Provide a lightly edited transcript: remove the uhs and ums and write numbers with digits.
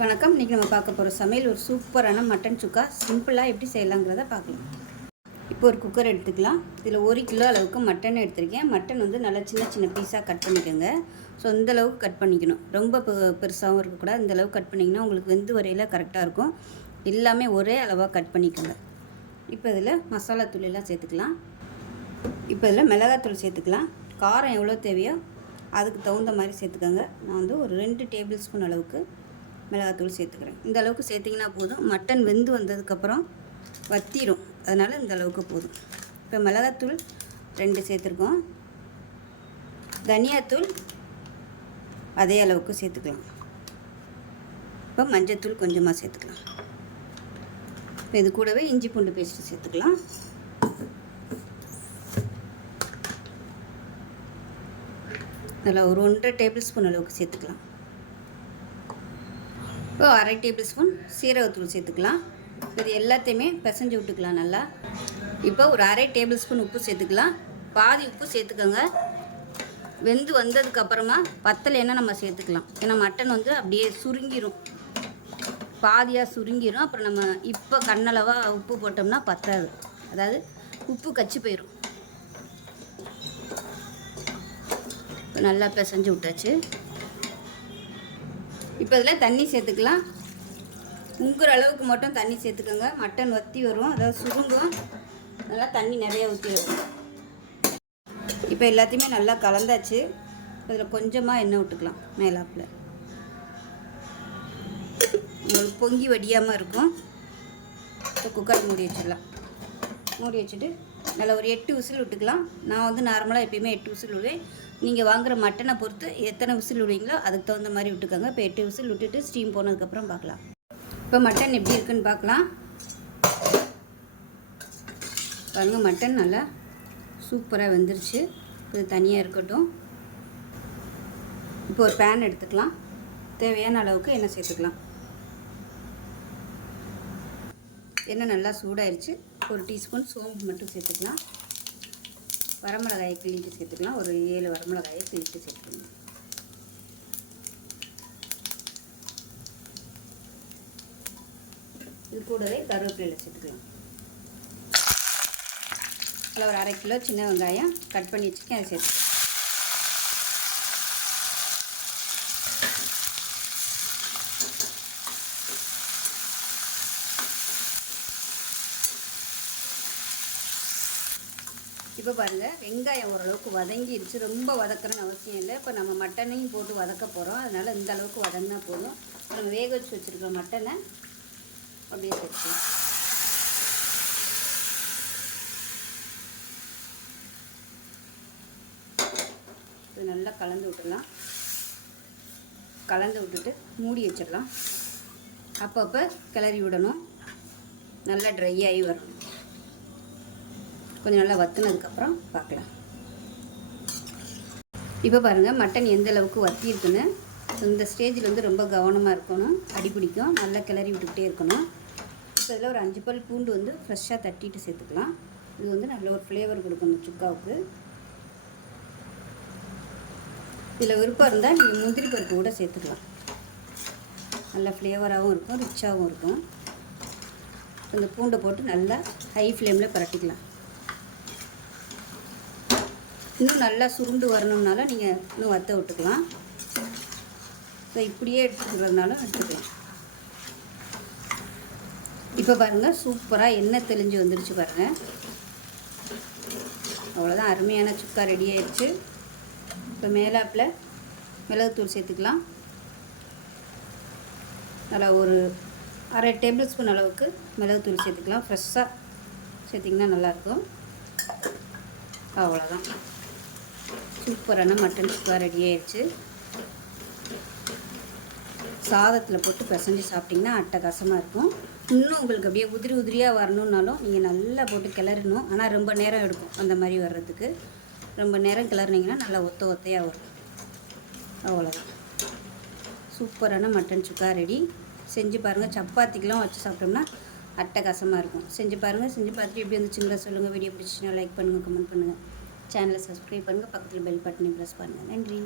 வணக்கம். இன்றைக்கி நம்ம பார்க்க போகிற சமையல் ஒரு சூப்பரான மட்டன் சுக்கா சிம்பிளாக எப்படி செய்யலாங்கிறத பார்க்கலாம். இப்போ ஒரு குக்கர் எடுத்துக்கலாம். இதில் 1 கிலோ அளவுக்கு மட்டன் எடுத்திருக்கேன். மட்டன் வந்து நல்லா சின்ன சின்ன பீஸாக கட் பண்ணிக்கோங்க. ஸோ இந்தளவுக்கு கட் பண்ணிக்கணும். ரொம்ப பெருசாகவும் இருக்கக்கூடாது. இந்தளவுக்கு கட் பண்ணிங்கன்னா உங்களுக்கு வெந்து வரையில் கரெக்டாக இருக்கும். எல்லாமே ஒரே அளவாக கட் பண்ணிக்கோங்க. இப்போ இதில் மசாலா தூள் எல்லாம் சேர்த்துக்கலாம். இப்போ இதில் மிளகாத்தூள் சேர்த்துக்கலாம். காரம் எவ்வளோ தேவையோ அதுக்கு தகுந்த மாதிரி சேர்த்துக்கோங்க. நான் வந்து ஒரு 2 டேபிள் ஸ்பூன் அளவுக்கு மிளகாத்தூள் சேர்த்துக்கிறேன். இந்த அளவுக்கு சேர்த்திங்கன்னா போதும். மட்டன் வெந்து வந்ததுக்கப்புறம் வத்திரும், அதனால் இந்த அளவுக்கு போதும். இப்போ மிளகாத்தூள் 2 சேர்த்துருக்கோம். தனியாத்தூள் அதே அளவுக்கு சேர்த்துக்கலாம். இப்போ மஞ்சத்தூள் கொஞ்சமாக சேர்த்துக்கலாம். இப்போ இது கூடவே இஞ்சி பூண்டு பேஸ்ட்டு சேர்த்துக்கலாம். அதில் ஒரு 1.5 டேபிள் ஸ்பூன் அளவுக்கு சேர்த்துக்கலாம். இப்போ 1/2 டேபிள் ஸ்பூன் சீரகத்தூள் சேர்த்துக்கலாம். இது எல்லாத்தையுமே பிசைஞ்சு விட்டுக்கலாம் நல்லா. இப்போ ஒரு 1/2 டேபிள் ஸ்பூன் உப்பு சேர்த்துக்கலாம். பாதி உப்பு சேர்த்துக்கோங்க. வெந்து வந்ததுக்கப்புறமா பத்தலைன்னா நம்ம சேர்த்துக்கலாம். ஏன்னா மட்டன் வந்து அப்படியே சுருங்கிடும், பாதியாக சுருங்கிடும். அப்புறம் நம்ம இப்போ கண்ணளவாக உப்பு போட்டோம்னா பத்தாது, அதாவது உப்பு கச்சி போயிடும். இப்போ நல்லா பிசைஞ்சு விட்டாச்சு. இப்போ இதில் தண்ணி சேர்த்துக்கலாம். முங்குற அளவுக்கு மட்டும் தண்ணி சேர்த்துக்கோங்க. மட்டன் வற்றி வரும், அதாவது சுருங்கும், நல்லா தண்ணி நிறைய ஊற்றி வரும். இப்போ எல்லாத்தையுமே நல்லா கலந்தாச்சு. இதில் கொஞ்சமாக எண்ணெய் விட்டுக்கலாம் மேலாப்பில். உங்களுக்கு பொங்கி வடியாமல் இருக்கும். இப்போ குக்கர் மூடி வச்சிடலாம். மூடி வச்சுட்டு நல்லா ஒரு 8 விசில் விட்டுக்கலாம். நான் வந்து நார்மலாக எப்பயுமே 8 விசில் விடுவேன். நீங்கள் வாங்குகிற மட்டனை பொறுத்து எத்தனை விசில் விடுவீங்களோ அதுக்கு தகுந்த மாதிரி விட்டுக்கோங்க. இப்போ 8 விசில் விட்டுட்டு ஸ்டீம் போனதுக்கப்புறம் பார்க்கலாம். இப்போ மட்டன் எப்படி இருக்குன்னு பார்க்கலாம். பாருங்கள், மட்டன் நல்லா சூப்பராக வெந்துருச்சு. இது தனியாக இருக்கட்டும். இப்போ ஒரு பேன் எடுத்துக்கலாம். தேவையான அளவுக்கு எண்ணெய் சேர்த்துக்கலாம். எண்ணெய் நல்லா சூடாயிருச்சு. ஒரு டீஸ்பூன் சோம்பு மட்டும் சேர்த்துக்கலாம். வரமிளகாயை கிள்ளிட்டு சேர்த்துக்கலாம். ஒரு 7 வரமிளகாயை கிள்ளிட்டு சேர்த்துக்கலாம். இது கூடவே கருவேப்பிலையில் சேர்த்துக்கலாம். அதில் ஒரு 1/2 கிலோ சின்ன வெங்காயம் கட் பண்ணி வச்சுக்கேன், அதை சேர்த்துக்கலாம். இப்போ பாருங்கள், வெங்காயம் ஓரளவுக்கு வதங்கிடுச்சு. ரொம்ப வதக்கணும்னு அவசியம் இல்லை. இப்போ நம்ம மட்டனையும் போட்டு வதக்க போகிறோம், அதனால் இந்த அளவுக்கு வதங்கினா போதும். நம்ம வேக வச்சு வச்சுருக்கிற மட்டனை அப்படியே சேர்த்துக்கலாம். இது நல்லா கலந்து விட்டுடலாம். கலந்து விட்டுட்டு மூடி வச்சிடலாம். அப்பப்போ கிளறி விடணும். நல்லா ட்ரை ஆகி வரணும். கொஞ்சம் நல்லா வற்றினதுக்கப்புறம் பார்க்கலாம். இப்போ பாருங்கள், மட்டன் எந்த அளவுக்கு வற்றி இருக்குன்னு. இந்த ஸ்டேஜில் வந்து ரொம்ப கவனமாக இருக்கணும், அடிப்பிடிக்கும். நல்லா கிளறி விட்டுக்கிட்டே இருக்கணும். இப்போ இதில் ஒரு 5 பல் பூண்டு வந்து ஃப்ரெஷ்ஷாக தட்டிட்டு சேர்த்துக்கலாம். இது வந்து நல்ல ஒரு ஃப்ளேவர் கொடுக்கும் இந்த சுக்காவுக்கு. இதில் விருப்பம் இருந்தால் நீங்கள் முந்திரி பருப்பு கூட சேர்த்துக்கலாம். நல்ல ஃப்ளேவராகவும் இருக்கும், ரிச்சாகவும் இருக்கும். இந்த பூண்டை போட்டு நல்லா ஹை ஃப்ளேமில் பரட்டிக்கலாம். இன்னும் நல்லா சுருண்டு வரணும்னாலும் நீங்கள் இன்னும் வற்ற விட்டுக்கலாம். ஸோ இப்படியே எடுத்துக்கிறதுனாலும் எடுத்துக்கலாம். இப்போ பாருங்கள், சூப்பராக எண்ணெய் தெளிஞ்சு வந்துருச்சு பாருங்கள். அவ்வளோதான், அருமையான சுக்கா ரெடி ஆயிடுச்சு. இப்போ மேலாப்பில் மிளகுத்தூள் சேர்த்துக்கலாம். அதில் ஒரு 1/2 டேபிள் ஸ்பூன் அளவுக்கு மிளகுத்தூள் சேர்த்துக்கலாம். ஃப்ரெஷ்ஷாக சேர்த்திங்கன்னா நல்லாயிருக்கும். அவ்வளோதான், சூப்பரான மட்டன் சுக்கா ரெடி ஆயிடுச்சு. சாதத்தில் போட்டு பிசைஞ்சு சாப்பிட்டிங்கன்னா அட்டகாசமாக இருக்கும். இன்னும் உங்களுக்கு அப்படியே உதிரி உதிரியாக வரணுன்னாலும் நீங்கள் நல்லா போட்டு கிளறணும். ஆனால் ரொம்ப நேரம் எடுக்கும் அந்த மாதிரி வர்றதுக்கு. ரொம்ப நேரம் கிளறினீங்கன்னா நல்லா ஒத்தையாக வரும். அவ்வளோதான், சூப்பரான மட்டன் சுக்கா ரெடி. செஞ்சு பாருங்கள். சப்பாத்திக்கெலாம் வச்சு சாப்பிட்டோம்னா அட்டகாசமாக இருக்கும். செஞ்சு பாருங்கள். செஞ்சு பார்த்துட்டு எப்படி வந்துச்சுங்களா சொல்லுங்கள். வீடியோ பிடிச்சிச்சுன்னா லைக் பண்ணுங்கள், கமெண்ட் பண்ணுங்கள். சேனலை சப்ஸ்கிரைப் பண்ணுங்கள். பக்கத்தில் பெல் பட்டனை ப்ரெஸ் பண்ணுங்கள். நன்றி.